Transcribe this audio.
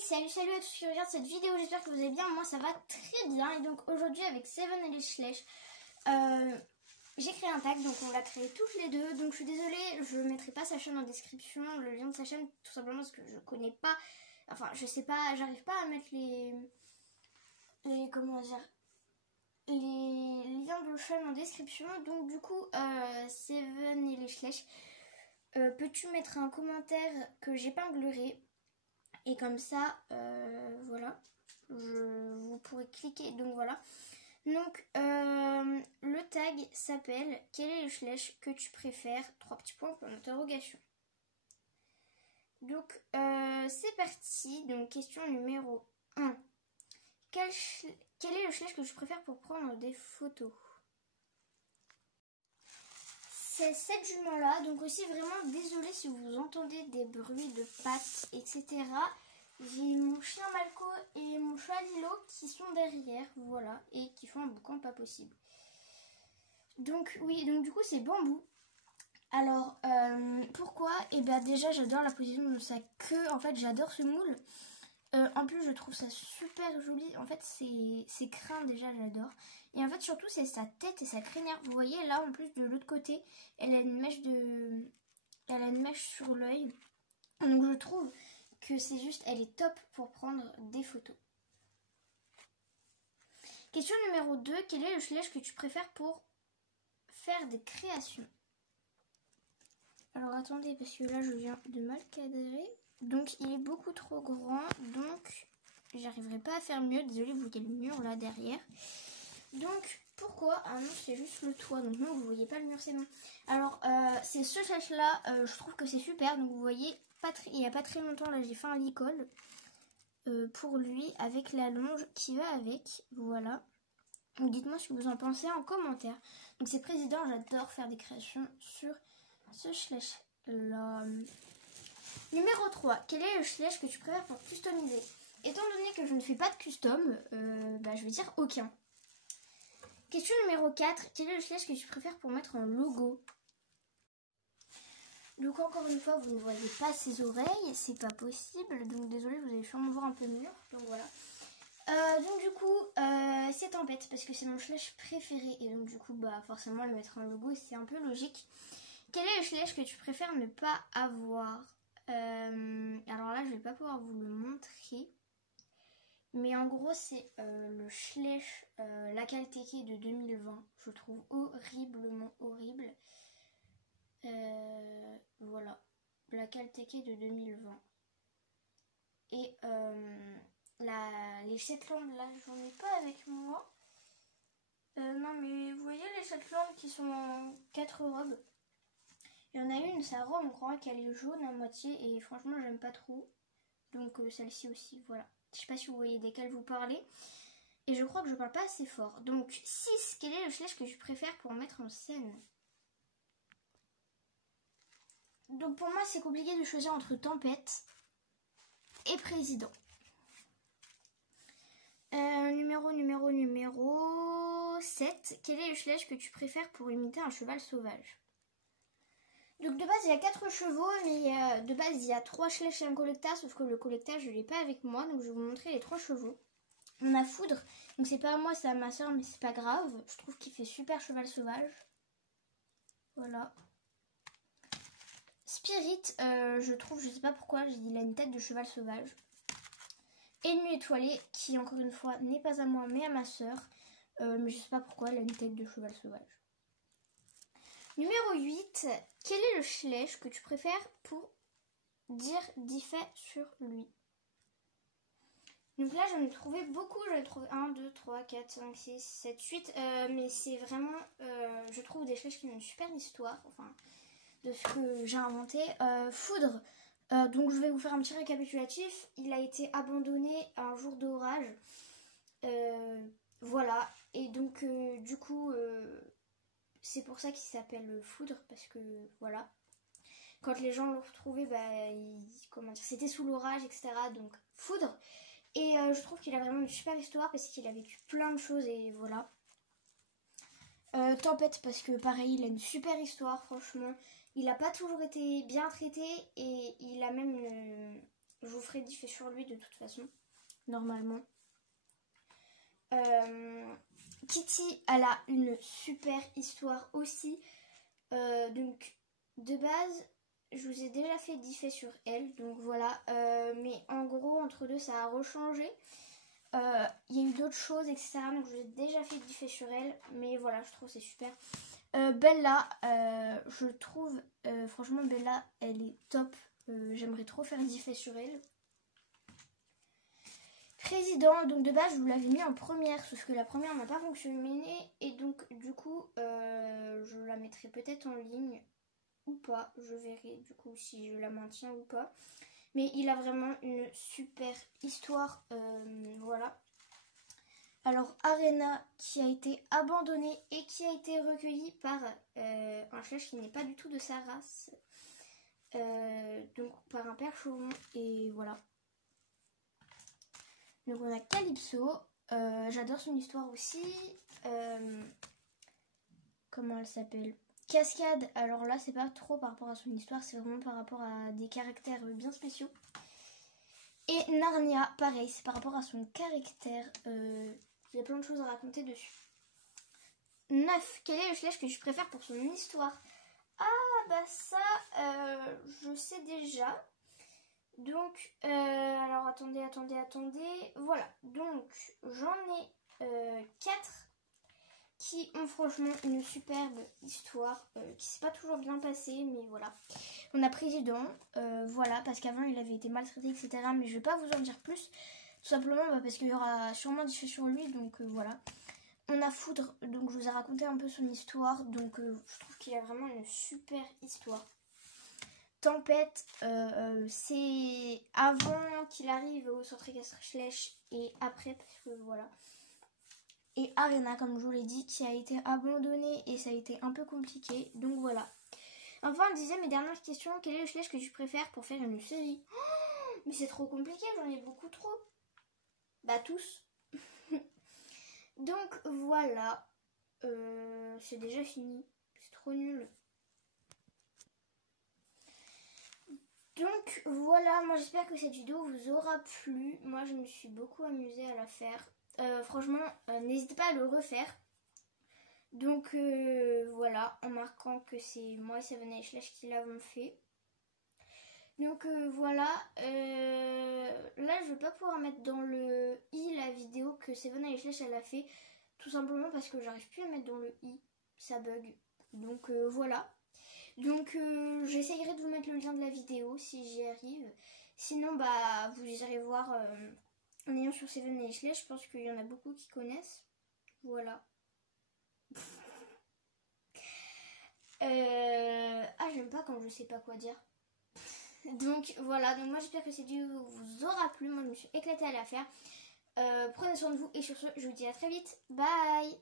salut à tous qui regardent cette vidéo, j'espère que vous allez bien, moi ça va très bien. Et donc aujourd'hui avec Seven et les Schleich, j'ai créé un tag, donc on l'a créé toutes les deux. Donc je suis désolée, je ne mettrai pas sa chaîne en description, le lien de sa chaîne, tout simplement parce que je connais pas, enfin je sais pas, j'arrive pas à mettre les comment dire, les liens de chaîne en description. Donc du coup Seven et les Schleich, peux-tu mettre un commentaire que j'épinglerai? Et comme ça, voilà, vous pourrez cliquer, donc voilà. Donc, le tag s'appelle « Quel est le Schleich que tu préfères ?» 3 petits points pour l'interrogation. Donc, c'est parti. Donc, question numéro 1. Quel est le Schleich que tu préfères pour prendre des photos? C'est cette jument-là. Donc aussi, vraiment, désolée si vous entendez des bruits de pattes, etc. J'ai mon chien Malco et mon chat Lilo qui sont derrière, voilà, et qui font un boucan pas possible. Donc oui, donc du coup c'est bambou. Alors pourquoi? Et bien déjà j'adore la position de sa queue, en fait j'adore ce moule. En plus je trouve ça super joli, en fait ses crins déjà j'adore. Et en fait surtout c'est sa tête et sa crinière. Vous voyez là en plus de l'autre côté, elle a une mèche sur l'œil. Donc je trouve que c'est juste, elle est top pour prendre des photos. Question numéro 2, quel est le Schleich que tu préfères pour faire des créations? Alors attendez, parce que là je viens de mal cadrer. Donc il est beaucoup trop grand, donc j'arriverai pas à faire mieux. Désolée, vous voyez le mur là derrière. Donc pourquoi? Ah non, c'est juste le toit, donc non, vous voyez pas le mur, c'est bon. Alors c'est ce Schleich là, je trouve que c'est super. Donc vous voyez, il n'y a pas très longtemps là j'ai fait un licol pour lui avec la longe qui va avec, voilà. Donc dites-moi ce que vous en pensez en commentaire. Donc c'est président, j'adore faire des créations sur ce Schleich là. Numéro 3, quel est le Schleich que tu préfères pour customiser? Étant donné que je ne fais pas de custom, je vais dire aucun. Question numéro 4, quel est le Schleich que tu préfères pour mettre en logo? Donc encore une fois, vous ne voyez pas ses oreilles, c'est pas possible. Donc désolé, vous allez sûrement voir un peu mieux. Donc voilà. Donc du coup, c'est Tempête parce que c'est mon Schleich préféré. Et donc du coup, forcément, le mettre en logo, c'est un peu logique. Quel est le Schleich que tu préfères ne pas avoir? Alors là, je vais pas pouvoir vous le montrer. Mais en gros, c'est le Schleich Lakalteke de 2020. Je trouve horriblement horrible. Voilà, Lakalteke de 2020. Et les Shetland, là, j'en ai pas avec moi. Non, mais vous voyez les Shetland qui sont en 4 robes. Il y en a une, sa robe, on croit qu'elle est jaune à moitié. Et franchement, j'aime pas trop. Donc celle-ci aussi, voilà. Je sais pas si vous voyez desquelles vous parlez. Et je crois que je parle pas assez fort. Donc 6, quel est le Schleich que tu préfères pour mettre en scène? Donc pour moi, c'est compliqué de choisir entre Tempête et Président. Numéro 7. Quel est le Schleich que tu préfères pour imiter un cheval sauvage? Donc de base, il y a 4 chevaux, mais de base, il y a 3 Schleich et un collecta, sauf que le collecta, je ne l'ai pas avec moi, donc je vais vous montrer les 3 chevaux. On a Foudre, donc c'est pas à moi, c'est à ma soeur, mais c'est pas grave. Je trouve qu'il fait super cheval sauvage. Voilà. Spirit, je trouve, je sais pas pourquoi, il a une tête de cheval sauvage. Et Nuit étoilée, qui encore une fois n'est pas à moi mais à ma soeur. Mais je sais pas pourquoi elle a une tête de cheval sauvage. Numéro 8, quel est le Schleich que tu préfères pour dire 10 faits sur lui? Donc là j'en ai trouvé beaucoup, j'en ai trouvé 1, 2, 3, 4, 5, 6, 7, 8. Mais c'est vraiment, je trouve des Schleich qui ont une super histoire, enfin, de ce que j'ai inventé. Foudre. Donc je vais vous faire un petit récapitulatif. Il a été abandonné un jour d'orage. Voilà. Et donc du coup, c'est pour ça qu'il s'appelle Foudre. Parce que voilà. Quand les gens l'ont retrouvé, c'était sous l'orage, etc. Donc Foudre. Et je trouve qu'il a vraiment une super histoire parce qu'il a vécu plein de choses et voilà. Tempête parce que pareil, il a une super histoire, franchement. Il n'a pas toujours été bien traité et il a même je vous ferai ferai diffé sur lui de toute façon, normalement. Kitty, elle a une super histoire aussi. Donc, de base, je vous ai déjà fait diffé sur elle. Donc, voilà. Mais en gros, entre deux, ça a rechangé. Il y a eu d'autres choses, etc. Donc, je vous ai déjà fait diffé sur elle. Mais voilà, je trouve que c'est super. Bella, je trouve, franchement, Bella, elle est top. J'aimerais trop faire diffé sur elle. Président, donc de base je vous l'avais mis en première, sauf que la première n'a pas fonctionné et donc du coup je la mettrai peut-être en ligne ou pas, je verrai du coup si je la maintiens ou pas. Mais il a vraiment une super histoire, voilà. Alors Arena qui a été abandonné et qui a été recueilli par un chef qui n'est pas du tout de sa race, donc par un père chauvin et voilà. Donc on a Calypso, j'adore son histoire aussi. Comment elle s'appelle? Cascade, alors là c'est pas trop par rapport à son histoire, c'est vraiment par rapport à des caractères bien spéciaux. Et Narnia, pareil, c'est par rapport à son caractère. Il y a plein de choses à raconter dessus. 9. Quel est le Schleich que je préfère pour son histoire? Ah bah ça, je sais déjà. Donc, alors attendez. Voilà, donc j'en ai 4 qui ont franchement une superbe histoire qui s'est pas toujours bien passée, mais voilà. On a Président, voilà, parce qu'avant il avait été maltraité, etc. Mais je vais pas vous en dire plus, tout simplement parce qu'il y aura sûrement des choses sur lui, donc voilà. On a Foudre, donc je vous ai raconté un peu son histoire, donc je trouve qu'il a vraiment une super histoire. Tempête, c'est avant qu'il arrive au centre Schleich et après, parce que voilà. Et Arena, comme je vous l'ai dit, qui a été abandonné et ça a été un peu compliqué, donc voilà. Enfin, 10e et dernière question, quel est le Schleich que tu préfères pour faire une série? Oh, mais c'est trop compliqué, j'en ai beaucoup trop. Bah tous. Donc voilà, c'est déjà fini, c'est trop nul. Donc voilà, moi j'espère que cette vidéo vous aura plu. Moi je me suis beaucoup amusée à la faire. Franchement, n'hésitez pas à le refaire. Donc voilà, en marquant que c'est moi et Seven & Schleich qui l'avons fait. Donc voilà, là je vais pas pouvoir mettre dans le i la vidéo que Seven & Schleich elle a fait. Tout simplement parce que j'arrive plus à mettre dans le i, ça bug. Donc voilà. Donc j'essayerai de vous mettre le lien de la vidéo si j'y arrive. Sinon bah vous irez voir en ayant sur Seven & Schleich, je pense qu'il y en a beaucoup qui connaissent. Voilà. Ah j'aime pas quand je sais pas quoi dire. Donc voilà, donc moi j'espère que cette vidéo vous aura plu. Moi je me suis éclatée à la faire. Prenez soin de vous et sur ce je vous dis à très vite. Bye.